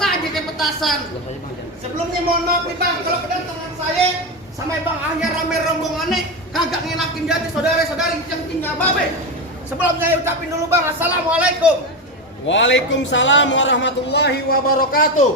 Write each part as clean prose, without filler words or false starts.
saja kayak petasan. Sebelumnya mohon maaf nih bang, kalau kedatangan saya sama bang Ahyar rame rombongannya kagak ngenakin di hati saudara-saudari yang tinggal babe. Sebelum saya ucapin dulu bang, assalamualaikum. Waalaikumsalam warahmatullahi wabarakatuh.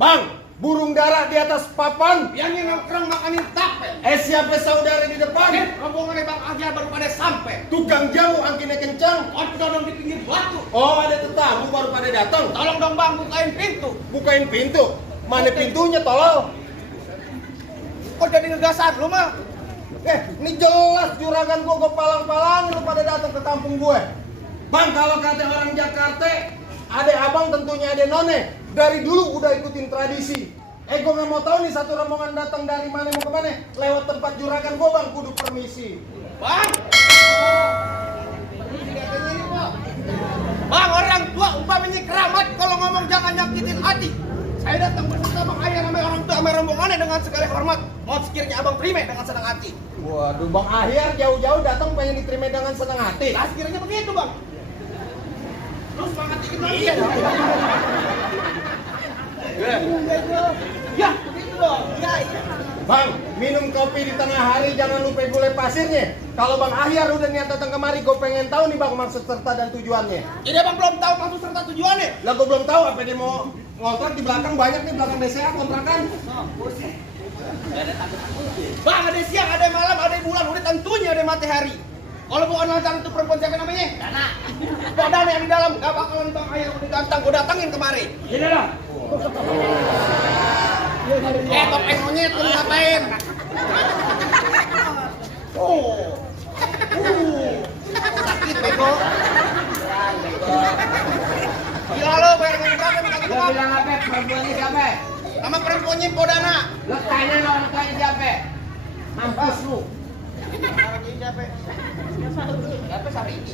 Bang, burung dara di atas papan. Yang nongkrong makanin tape. Siapa saudara di depan? Rombongannya bang Ahyar baru pada sampai. Tukang jauh angkinnya kencang. Dodong di pinggir batu. Oh, ada tetamu baru pada datang. Tolong dong bang, bukain pintu. Bukain pintu. Mana pintunya tolol? Kok jadi ngegasan lu mah? Ini jelas juragan gua palang-palangin lu pada datang ke kampung gue. Bang, kalau kata orang Jakarta, ade abang tentunya ade none. Dari dulu udah ikutin tradisi. Gua nggak mau tahu nih satu rombongan datang dari mana mau ke mana. Lewat tempat juragan gua bang, kudu permisi. Bang! Bang, orang tua umpamanya keramat kalau ngomong jangan nyakitin hati. Saya datang bersama Bang Ahyar sama orang tua sama rombongannya dengan segala hormat. Mohon sekiranya abang terima dengan senang hati. Waduh, Bang Ahyar jauh-jauh datang pengen diterima dengan senang hati. Nah, sekiranya begitu bang. Lu semangat dikit lagi ya. Ya, begitu dong. Ya, iya. Bang, minum kopi di tengah hari jangan lupa gulai pasirnya. Kalau Bang Ahyar udah niat datang kemari, gue pengen tahu nih bang maksud serta dan tujuannya. Jadi abang belum tahu maksud serta tujuannya? Lah gue belum tahu apa dia mau ngontrak di belakang banyak nih belakang DCA kontrakan. Bang, ada siang, ada malam, ada bulan, udah tentunya ada matahari. Kalau bukan lancar itu perempuan siapa namanya? Dana. Kok Dana yang di dalam? Gak bakalan Bang Ahyar udah ganteng, gue datangin kemari. Ini dah. Topeng monyet lu ngapain? Sakit bego. Gila lo, bayangin banget minta Lo bilang apa? Perempuannya siapa? nama perempuannya Podana. Lo tanya lo orang tuanya siapa? Mampus lu. Siapa Sariki?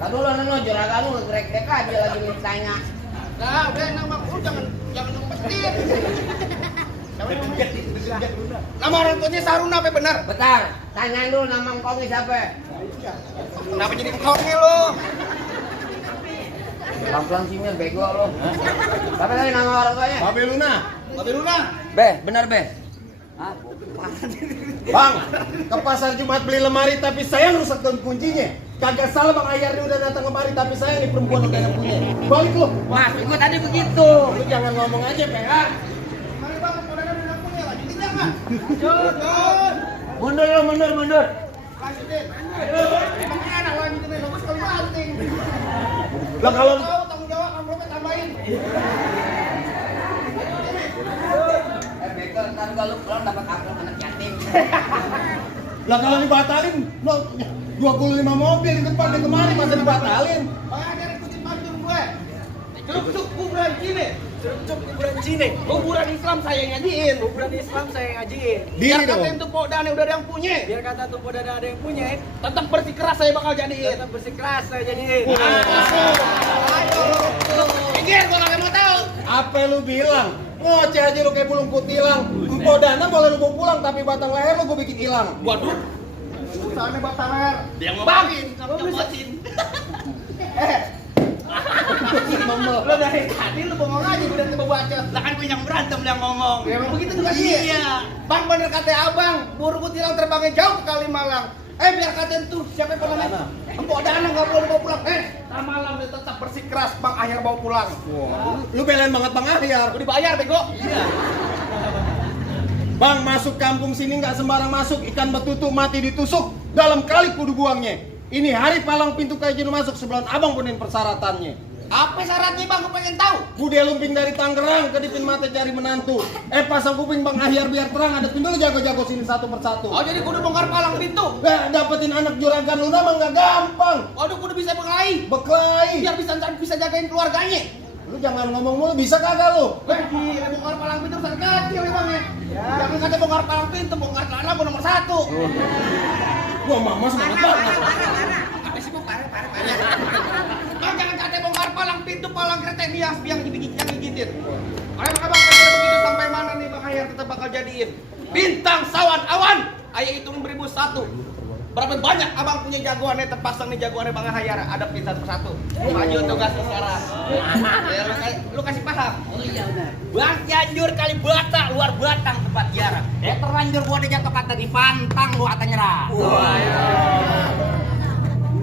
Lalu lo neno juragan lu ngegrek-grek aja lagi ditanya. Nah, udah nama lu jangan ngumpetin. Nama orang tuanya Saruna apa benar? Bentar, tanyain dulu nama engkongnya siapa? Kenapa jadi engkongnya lo? Pelan-pelan sini bego lo. Siapa tadi nama orang tuanya? Babe Luna. Babe Luna. Be, benar be. Hah? Bang, ke pasar Jumat beli lemari tapi saya rusak daun kuncinya. Kagak salah Bang Ahyar dia udah datang kemari tapi saya nih perempuan udah yang punya. Balik lu. Mas, gua tadi begitu. Lu jangan ngomong aja, PA. Mari banget Podana udah punya lagi. Tidak enggak? Lanjut. Mundur lo, mundur. Lanjutin. Emang enak lanjutin bagus kali banting. Lah kalau tahu tanggung jawab amplopnya tambahin. Bego, ntar gua lu pulang dapat amplop anak yatim. lah kalau dibatalin, lo 25 mobil di depan di kemari masa dibatalin. Banyak ikutin mantun gue. Cuk kuburan Cine. Cuk kuburan Cine. Kuburan Islam saya ngajiin. Kuburan Islam saya ngajiin. Biar kata itu Podana udah ada yang punya. Biar kata itu Podana ada yang punya. Tetap bersikeras saya bakal jadiin. Tetap bersikeras saya jadiin. Ayo. Pinggir gua kagak mau tahu. Apa lu bilang? Ngoceh aja lu kayak bulung kutilang. Podana boleh lu bawa pulang tapi batang leher lu gua bikin hilang. Waduh. Usahanya batang leher. Dia ngomongin, kamu copotin. Lo dari tadi lu bongong aja udah coba baca. Lah kan gue yang berantem yang ngomong. Ya emang begitu juga dia. Iya. Bang bener kata abang, burung kutilang terbangnya jauh ke Kalimalang. Biar kata itu siapa yang pernah Empok Dana nggak boleh bawa pulang. Malam dia tetap bersikeras Bang Ahyar bawa pulang. Lu belain banget Bang Ahyar. Gue dibayar bego. Iya. Bang, masuk kampung sini nggak sembarang masuk. Ikan betutu mati ditusuk, dalam kali kudu buangnya. Ini hari palang pintu kayak gini masuk sebelum abang punin persyaratannya. Apa syaratnya bang? Gue pengen tahu. Bude lumping dari Tangerang, kedipin mata cari menantu. Pasang kuping Bang Ahyar biar terang, ada pintu jago-jago sini satu persatu. Oh jadi kudu bongkar palang pintu? Dapetin anak juragan lu mah nggak gampang. Waduh kudu bisa berkelahi. Berkelahi. Biar bisa jagain keluarganya. Lu jangan ngomong mulu, bisa kagak lu? Gila bongkar palang pintu besar kecil ya bang ya. Jangan kata bongkar palang pintu, bongkar celana gua nomor 1. Wah mama semangat banget. Apa sih bang? Parah. Bang jangan kata bongkar palang pintu, palang kereta bias yang gigitin. Ayo abang kata begitu sampai mana nih Bang Ahyar kita bakal jadiin? Bintang sawan awan. Ayo hitung 1001. Berapa banyak abang punya jagoannya terpasang nih jagoannya Bang Hayara, hadapin satu persatu. Maju tugas lu sekarang. Ya, lu kasih paham. Oh iya benar. Bang Cianjur kali Batak, luar Batang tempat ziarah. Terlanjur gua ada jatuh kata di pantang lu kata nyerah. Wah.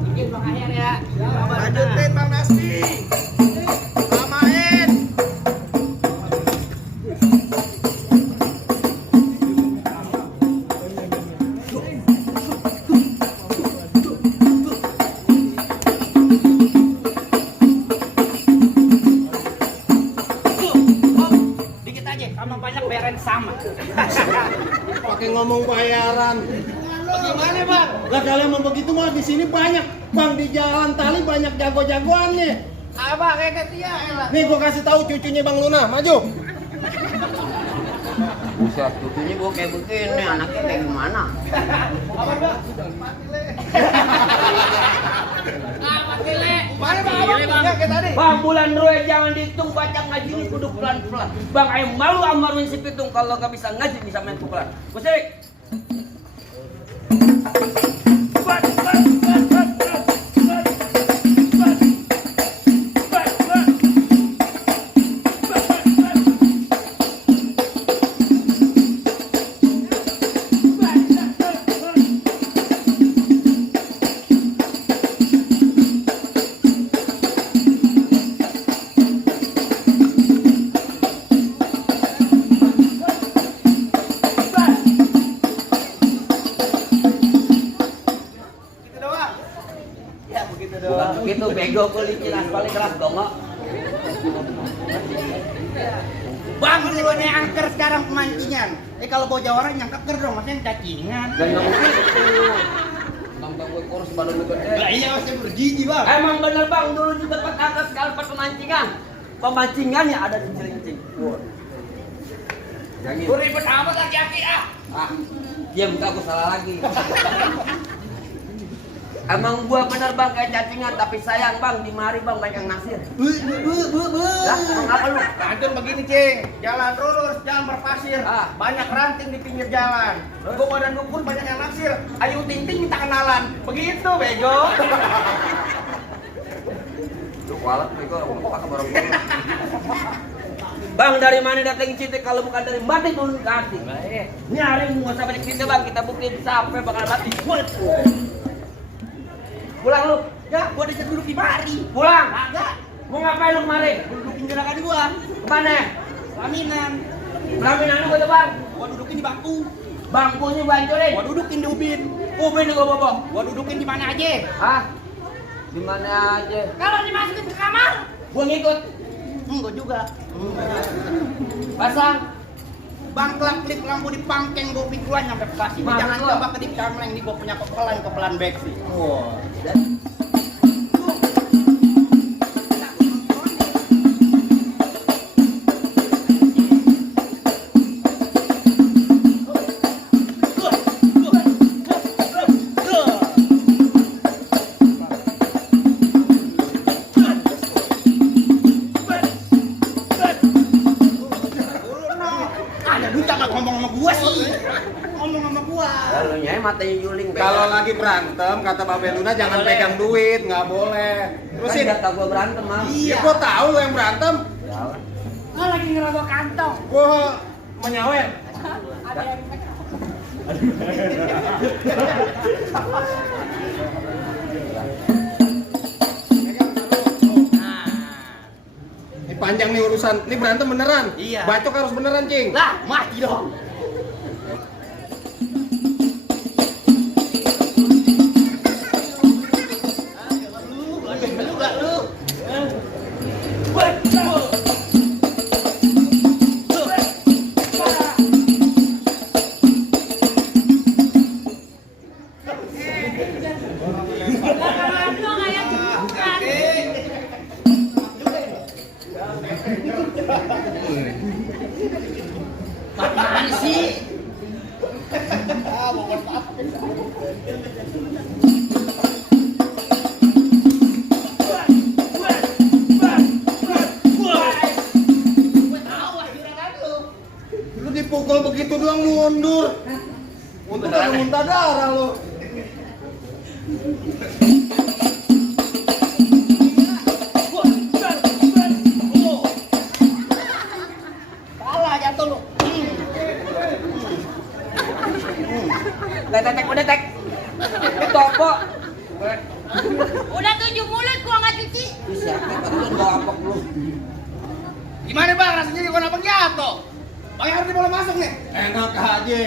Bikin Bang Hayar ya. Lanjutin Bang Nasi. Samain. Dikit aja, sama banyak bayaran sama. Pakai ngomong bayaran. Bagaimana Bang? Lah kalian mau begitu mah di sini banyak bang, di jalan tali banyak jago-jagoannya. Abang kayak ketia elah. Nih gua kasih tahu cucunya Bang Luna, maju. Buset, cucunya gua kayak begini, anaknya kayak gimana? Abang Bang. Mana Bang Abang? Ya kayak tadi. Bang bulan roe jangan dihitung, baca ngaji ini kudu pelan-pelan. Bang ayo malu amarin si pitung kalau nggak bisa ngaji bisa main pukulan. Musik. Gitu doang. Ya begitu Bukan doang. begitu bego kulicin aspalnya keras dong. Bang dulunya angker sekarang pemancingan. Kalau bawa jawaran yang keker dong, maksudnya cacingan. Dan nggak mungkin itu. Tentang gue kurus badan lu gede. Lah iya masih bergigi Bang. Emang bener bang dulu di tempat atas kalpat pemancingan. Pemancingannya ada di cilincing. Jangan. Lu ribet amat laki-laki ah. Ah, diam aku salah lagi. Emang gua bener bang kayak cacingan, tapi sayang bang di mari bang banyak yang naksir. Lah, emang apa lu? Kantun begini cing, jalan lurus, jalan berpasir, Ah. banyak ranting di pinggir jalan. Gua badan dukur banyak yang naksir. Ayu Ting Ting minta kenalan, begitu bego. Lu kualat bego, orang pakai barang gua. Bang dari mana datang cinta kalau bukan dari mati turun ke hati. Nyari mau sampai di sini bang kita buktiin sampai bakal mati. Pulang lu. Ya, gua udah duduk di mari. Pulang. Agak, Mau ngapain lu kemarin? gua dudukin jerakan gua. Kemana? Pelaminan. Pelaminan lu gitu bang. Gua dudukin di bangku. Bangkunya bancurin. Gua dudukin di ubin. Ubin gua bobo. Gua dudukin di mana aja. Hah? Di mana aja? Kalau dimasukin ke kamar, Gua ngikut. gua juga. Pasang. Bang klip lampu di pangkeng gua pikulan nyampe Bekasi. Mana Jangan gua? coba kedip kamleng di gua punya kepelan beksi. Wah. Ada duta nggak ngomong sama gua sih. Ngomong sama gua. Lalu nyai matanya juling. Kalau lagi berantem kata Babe Luna jangan Boleh. pegang duit, nggak boleh. terusin. Terusin. Kata gua berantem mah. Ya gua tahu lo yang berantem. Ya lah. Gua lagi ngerogok kantong. Gua menyawet. Ada yang Ini panjang nih urusan. Ini berantem beneran. Iya. Bacok harus beneran, Cing. lah, mati dong. Apaan sih? Lu dipukul begitu doang mundur. Untung Beneran, kagak muntah darah lu. Gimana bang rasanya di Kona Penggiato? Bang Hardi boleh masuk nih? Enak aja.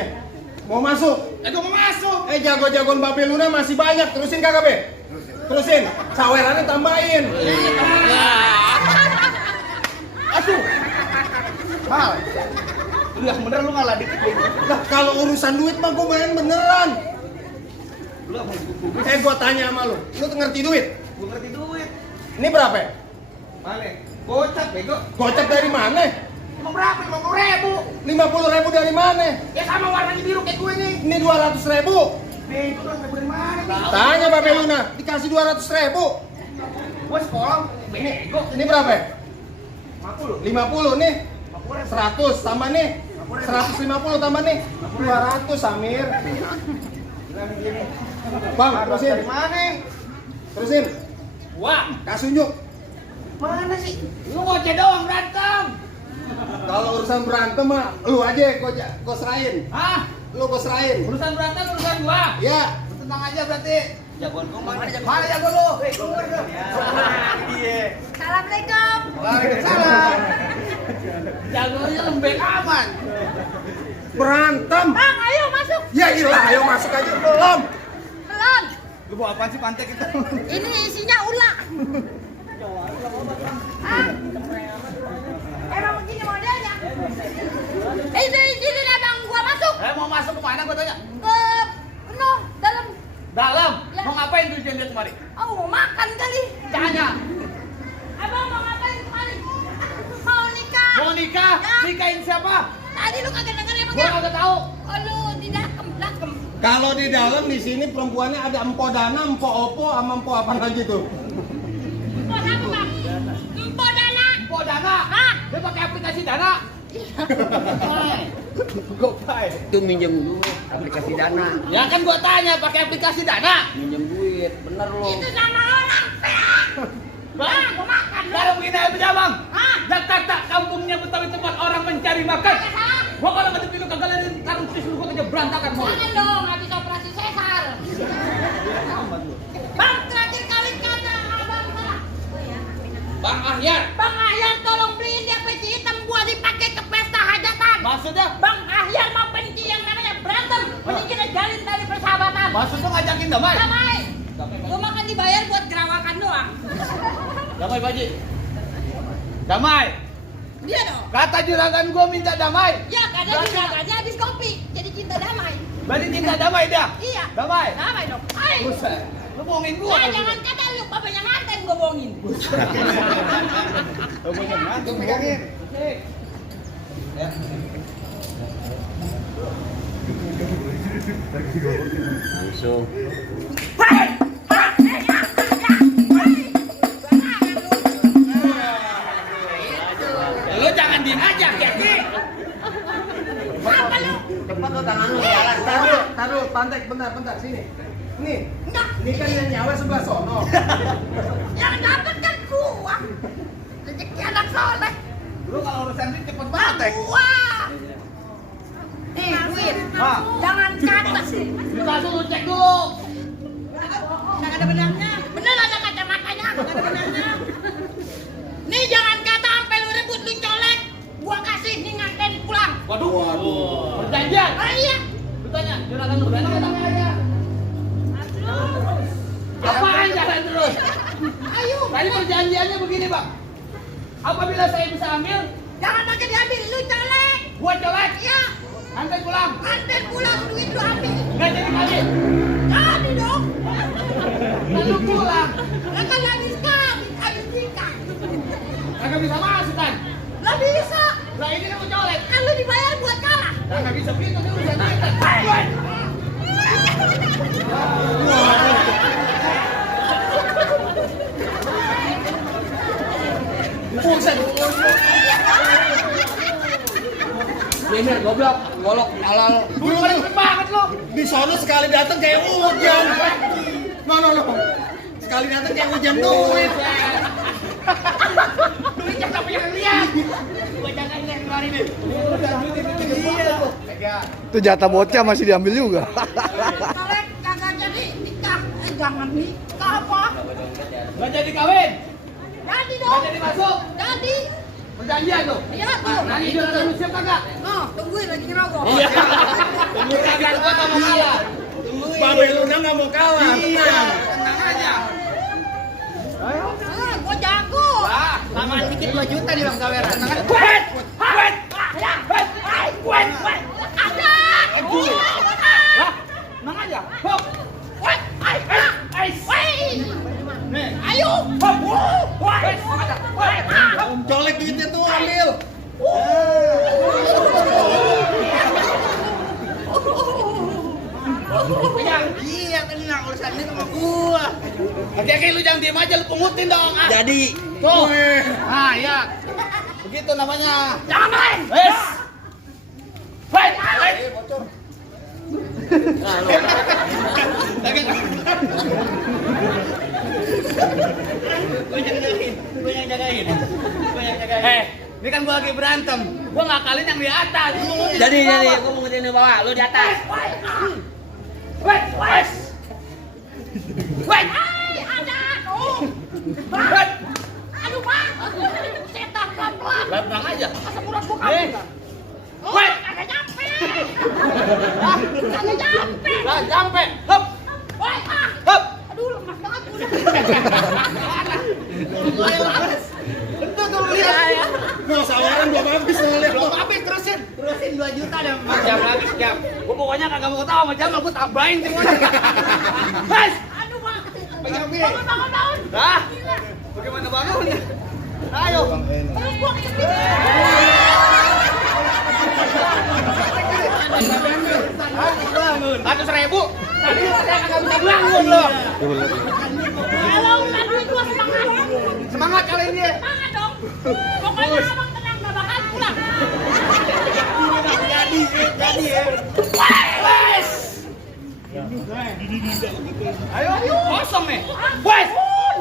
Mau masuk? Gue mau masuk. Jago-jagoan Babe Luna masih banyak. Terusin kagak, Be? Terusin. Sawerannya tambahin. Asuh. Mal. Lu yang bener lu ngalah dikit deh. Lah kalau urusan duit mah gue main beneran. Lu mau buku. Gue tanya sama lu ngerti duit? Gue ngerti duit. Ini berapa? Mana? Gocap bego. Gocap dari mana? Emang berapa? 50.000. 50.000 dari mana? Ya sama warnanya biru kayak gue nih. Ini 200.000. Bego tuh dari mana nih? Tanya Babe Luna, dikasih 200.000. Gue sekolah bego. Ini berapa? 50. 50 nih. 100 tambah nih. 150 tambah nih. 200 Samir. Bang, terusin. Dari mana? Terusin. Wah, Kasih unjuk. mana sih? Lu ngoceh doang berantem. Kalau urusan berantem mah lu aja gua serahin. Hah? Lu gua serahin. Urusan berantem urusan gua. Ya. Lu tenang aja berarti. Jagoan gua mana jagoan? Mana jagoan lu? Keluar dong. Iya. Assalamualaikum. Waalaikumsalam. Jagoannya lembek aman. Berantem. Bang, ayo masuk. Ya ilah, ayo masuk aja belum. Belum. Lu bawa apaan sih pantai kita? Ini isinya ular. Ah. Emang begini modelnya. Ini lah bang, gua masuk. Mau masuk ke mana gua tanya? Ke no dalam. Dalam. Ya. Mau ngapain tuh dia lihat kemari? Oh, mau makan kali. Tanya. Abang mau ngapain kemari? Mau nikah. Mau nikah? Ya. Nikahin siapa? Tadi lu kagak denger ya bang? Gua kagak tahu. Oh lu tidak belakang. Kalau di dalam di sini perempuannya ada Empo Dana, Empo Opo, sama Empo apa lagi tuh? Empok apa bang? Empok Dana. Empok Dana. Hah? Dia pakai aplikasi Dana. Gopay. Itu minjem duit aplikasi Dana. Ya kan gua tanya pakai aplikasi Dana. Minjem duit, bener lo. Itu sama orang. Bang, Gua makan. kalau begini aja bang. Hah? Jakarta kampungnya Betawi tempat orang mencari makan. Hah? Gua kalau ngadep lu kagak liatin karung tis lu gua aja berantakan mau. Jangan dong, habis operasi sesar. Bang, terakhir kali kata abang salah. Bang Ahyar. Bang Ahyar tolong beliin dia peci hitam gua dipakai ke pesta hajatan. Maksudnya? Bang Ahyar mau benci yang namanya berantem. Mending kita jalin tali persahabatan. Maksudnya ngajakin damai. Damai. Gua makan dibayar buat gerawakan doang. Damai Baji. Damai. Dia dong. Kata juragan gua minta damai. Ya, kadang juragannya habis kopi. Jadi cinta damai. Berarti cinta damai dia. Iya. Damai. Damai dong. Ayo. Buset. Lu bohongin gua. Ya, jangan kata lu, bapaknya nganten gua bohongin. Lu bohongin ngantuk pegangin. Langsung. Lu jangan diem aja, Kiki. Apa lu? Cepat lo tangan lo jalan. Taruh, pantai, bentar, sini. Nih, Enggak. ini kan yang nyawa sebelah sono. Yang dapat kan gua. Rezeki anak soleh. Lu kalau urusan duit cepet banget. Gua. Duit. Hah? Jangan kata. Lu langsung lu cek dulu. Nggak ada benarnya. Bener ada kacamatanya. Nggak ada benarnya. Nih jangan kata sampai lu rebut lu colek. Gua kasih nih nganten pulang. Waduh. Perjanjian. Oh iya. Lu tanya, juragan lu berani nggak tanya aja? Apaan jalan terus? Ayo. Tadi perjanjiannya begini bang. Apabila saya bisa ambil, Jangan pakai diambil. Lu colek. gua colek. Ya. Nanti pulang. Nganten pulang duit lu ambil. Nggak jadi kali. Jadi dong. Lalu pulang. Lah kan habis kami. Habis nikah. Kagak bisa masuk kan? Lah bisa. Lah ini kan gua colek. Kan lu dibayar buat kalah. Lah nggak bisa begitu kan urusan duit kan. Buset. Ini goblok, golok, halal. Lu paling banget lu. Di sono sekali datang kayak hujan. No. Sekali datang kayak hujan duit. Duitnya sampai yang lihat. Gua jangan lihat keluarin nih. Udah duit itu dia tuh. Pegang. Itu jatah bocah masih diambil juga. Colek kagak jadi nikah. Jangan nikah apa? Nggak jadi kawin. Jadi Nggak dong. jadi masuk. Jadi. perjanjian tuh. Iya tuh. Nanti juragan lu siap kagak? Oh, tungguin lagi ngerokok. Juragan gua nggak mau kalah. Babe Luna nggak mau kalah. Iya. Tenang. Tenang aja. Ah, gua jago. Ah, tambahan dikit 2 juta di Bang Saweran. Ada. Tenang aja. Hop. Ayo. Colek duitnya tuh ambil. Iya, tenang urusan ini sama gua. Oke, lu jangan diem aja, lu pungutin dong. Ah. Jadi Tuh. Ah, ya. Begitu namanya. Jangan main. Wes. Wait. Bocor. Gue yang jagain. Ini kan gua lagi berantem. Gua ngakalin yang di atas. jadi aku mau ngetiin di bawah, lu di atas. Wait. Ada. Oh. Aduh, Pak. Setan pelan-pelan. Tenang aja. Masa murah gua Eh. kamu. Oh, Wait. kagak nyampe. Kagak nyampe. Nah, sampai. Hop. Woi, ah. Hop. Aduh, lemas banget gua. Itu tuh lihat. Mau Saweran belum habis ngeliat Belum lo. habis terusin 2 juta dan jam lagi jam. Gua pokoknya kagak mau ketawa sama Jamal, gua tambahin semuanya. Guys, Aduh, Pak. pegang nih. Bangun. Dah. Bagaimana bangunnya? Ayo. Terus gua ke sini. 100.000. Tadi saya kagak bisa bangun loh. Kalau udah duit gua semangat. Semangat kali ini. Semangat dong. Pokoknya abang tenang, gak bakal pulang. Jadi ya. Wes. Ayo, kosong nih. Wes.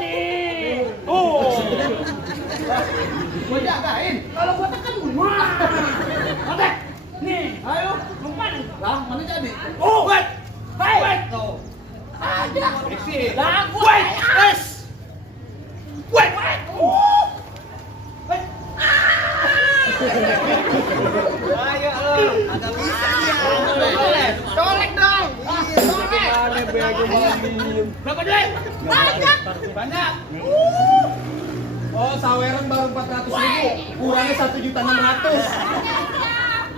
Nih. Oh. Gua jagain. Kalau gua tekan, wah. Oke. Nih. Ayo. Lumayan. Lah, mana jadi? Oh. Wes. Hai. Wes. Tuh. Ada. Isi. Lah, gua. Wes. Wes. Wes. Wes. Ayo lo. Agak bisa dia. Colek dong. Colek. Berapa duit? Banyak. Banyak. Oh, Saweran baru 400.000. Kurangnya 1.600.000.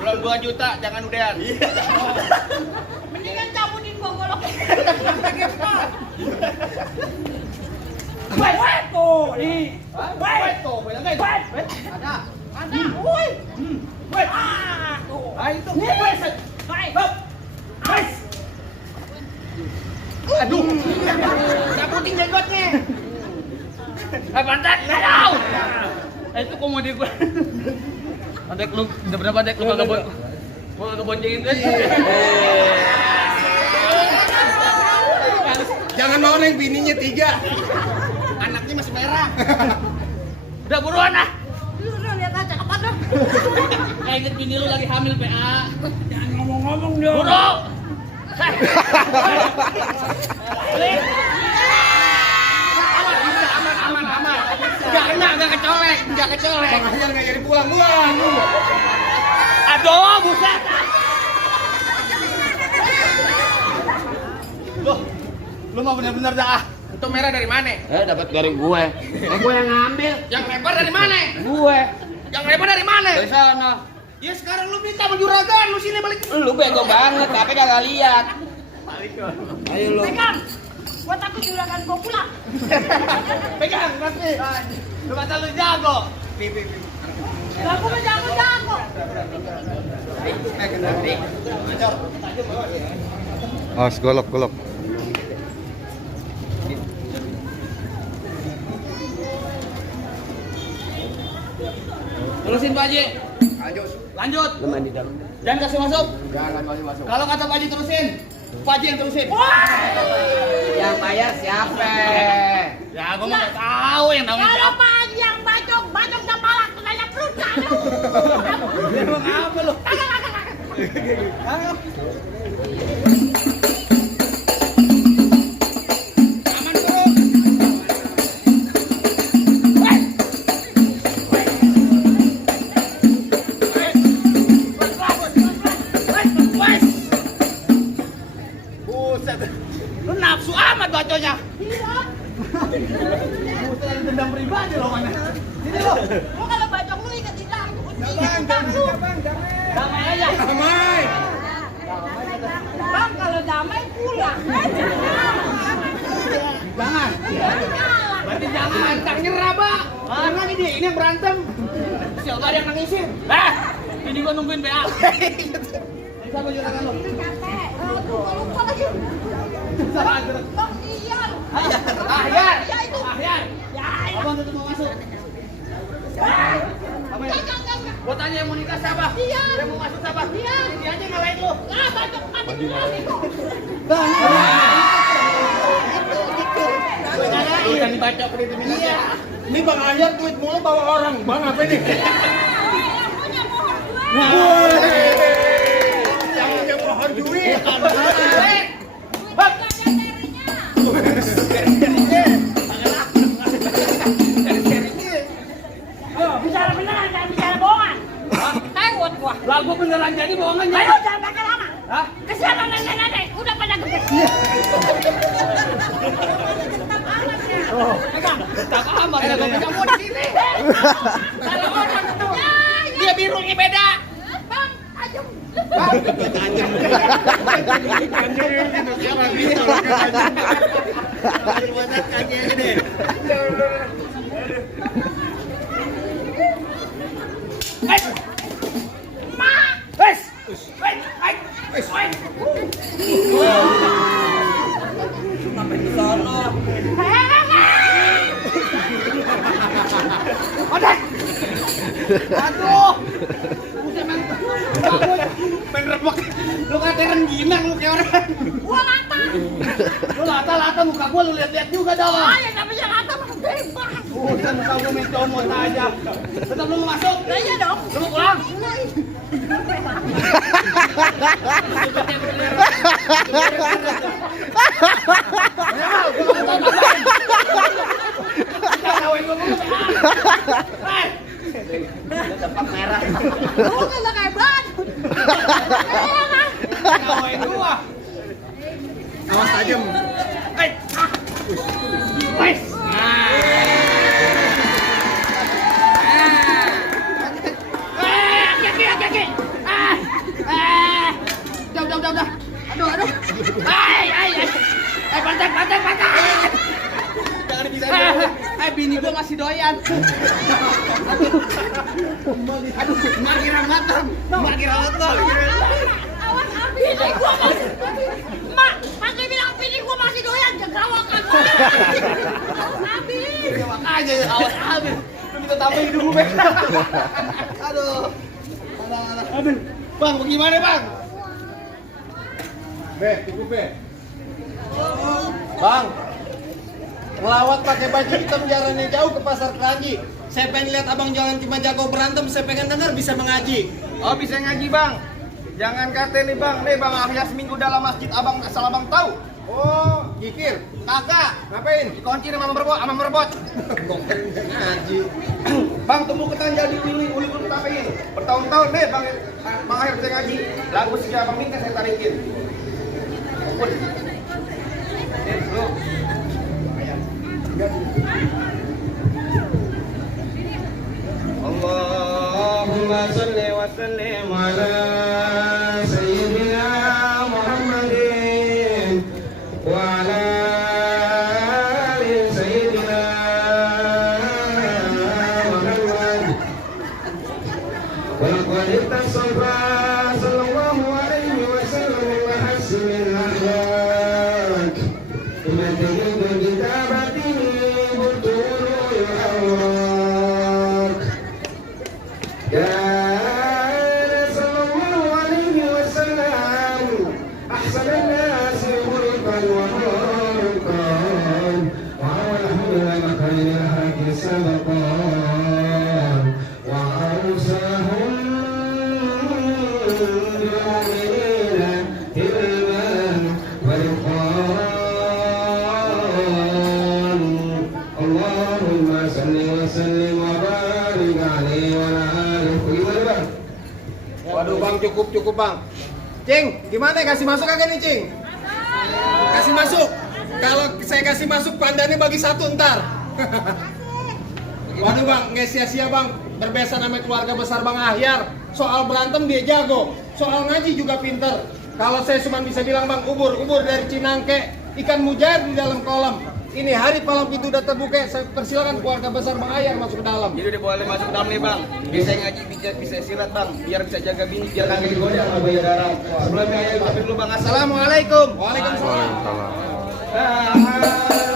Belum 2 juta, jangan udahan. Mendingan cabutin gua golok. Wes. Tuh, nih. Wes. Tuh, banyak guys. Wes. Ada. Ada. Woi. Wes. Ah, tuh. Ah, itu. Wes. Hai. Hop. Wes. Aduh. Cabutin jenggotnya. Pantat. Aduh. Itu komodi gua. Adek lu, udah berapa dek lu kagak gua kagak boncengin deh. Jangan mau neng bininya 3. Anaknya masih merah. Udah buruan ah. Lu udah lihat aja kapan dah. Kayak inget bini lu lagi hamil PA. Jangan ngomong-ngomong dong. Buru. Aman. Enggak kecolek. Bang Hajar nggak jadi pulang. Aduh, buset. Lu mau bener-bener dah. Itu merah dari mana? Dapat dari gue. Gue yang ngambil. Yang lebar dari mana? Gue Yang lebar dari mana? dari sana. Ya sekarang lu minta sama juragan, lu sini balik. Lu bego banget, tapi kagak lihat. Ayo lu. Pegang. Gua takut juragan gua pulang. Pegang, berarti. Lu kata lu jago. Lah gua mah jago-jago. Awas golok. Terusin Pak Haji. Lanjut. Lu main di dalam. Jangan kasih masuk. Jangan masuk. Kalau kata Pak Haji terusin. Pak Haji yang terusin. Yang bayar siapa? Ya, gua mah nggak tahu yang namanya Kalau siapa. Pak Haji yang bacok udah malah kayak peluca. Emang apa lu? Aman bro. Lu kalau bacok lu ikat di dalam lu. Damai aja. Damai. Bang kalau damai pulang. Jangan. Berarti jangan. Tak nyerah, Bang. Karena ini yang berantem. Siapa ada yang nangisin? Ini gua nungguin BA. Siapa juragan lu? Capek. Aduh, lupa lagi. Bang Iyan. Ahyar. Ya itu. Ahyar. Ya. Abang tetap mau masuk. Apa ya? Enggak. Gua tanya yang mau nikah siapa? Iya. Yang mau masuk siapa? Iya. Dia aja ngalahin lu. Ah, bacok mati pulang itu. Lu kan dibacok itu Iya. Ini Bang Ahyar duit mulu bawa orang. Bang apa nih? Punya pohon gue. Yang punya pohon duit. Bang, ada darinya. Bicara beneran, jangan bicara bohongan. Tengok gua. Lah gua beneran jadi bohongan Ayo jangan pakai lama. Hah? Kesianan nenek-nenek udah pada gede. Tetap amat ya. Pegang. Tak amat ya gua pegang mau di sini. Salah orang itu. Dia birunya beda. Bang, ajum. Sampai di sono. Aduh. Buset main rebek. Lu kata rengginang lu kayak orang. Gua lata. Lu lata-lata muka gua lu lihat-lihat juga dong. Ah, ya enggak bisa lata mah bebas. Udah muka gua main comot aja. Tetap lu mau masuk? Lah iya dong. Lu mau pulang? Tempat merah. Lu kagak kayak ban. Ngawain gua. Awas tajam. Wes. Kaki. Udah. Aduh. Pantat. Jangan bisa. Bini gua masih doyan. Aduh, markir matang. Awas bini gua masih. Mak, masih bilang bini gua masih doyan jengkrawakan. Awas habis. Makanya awas habis. Lu minta tambahin dulu, Bang. Aduh. Aduh. Bang, bagaimana, Bang? Cukup Bang, ngelawat pakai baju hitam jalannya jauh ke pasar Keranji. Saya pengen lihat abang jalan cuma jago berantem, saya pengen dengar bisa mengaji. Oh, bisa ngaji, Bang. Jangan kata nih, Bang. Nih, Bang Ahyar seminggu dalam masjid Abang asal Abang tahu. Oh, kikir. Kagak. Ngapain? Dikunci sama merbot. Ngaji. Bang, tumbuh ketan jadi uli tapain. Bertahun-tahun nih, Bang Ahyar bisa ngaji. Lagu sejak Abang minta saya tarikin. Ampun. Allahumma salli wa sallim ala sayyidina Muhammadin wa ala ali sayyidina Muhammad wa qad tasafa sallallahu alaihi wa sallam wa hasanil akhlaq wa tajidu kitabatihi butulul awraq كان صلى الله عليه وسلم أحسن الناس خلقا وخلقا وأولهم إلى مكان الحق سبقا وأوصاهم بالمؤمنين علما ورفقا اللهم صل وسلم وبارك عليه وعلى آله. Gimana, Bang? Waduh Bang, cukup Bang. Cing, gimana kasih masuk kagak nih Cing? Kasih masuk. Kalau saya kasih masuk pandannya bagi satu ntar. Waduh bang, nggak sia-sia bang berbesan sama keluarga besar bang Ahyar. Soal berantem dia jago, soal ngaji juga pinter. Kalau saya cuma bisa bilang bang, ubur dari Cinangke, ikan mujair di dalam kolam. Ini hari palang pintu udah terbuka, saya persilakan keluarga besar bang Ahyar masuk ke dalam. Jadi udah boleh masuk ke dalam nih bang. Bisa ngaji, bisa istirahat bang. Biar bisa jaga bini, biar kagak digoda sama bayi darah. Sebelumnya ya, dulu bang. Assalamualaikum. Waalaikumsalam. Waalaikumsalam.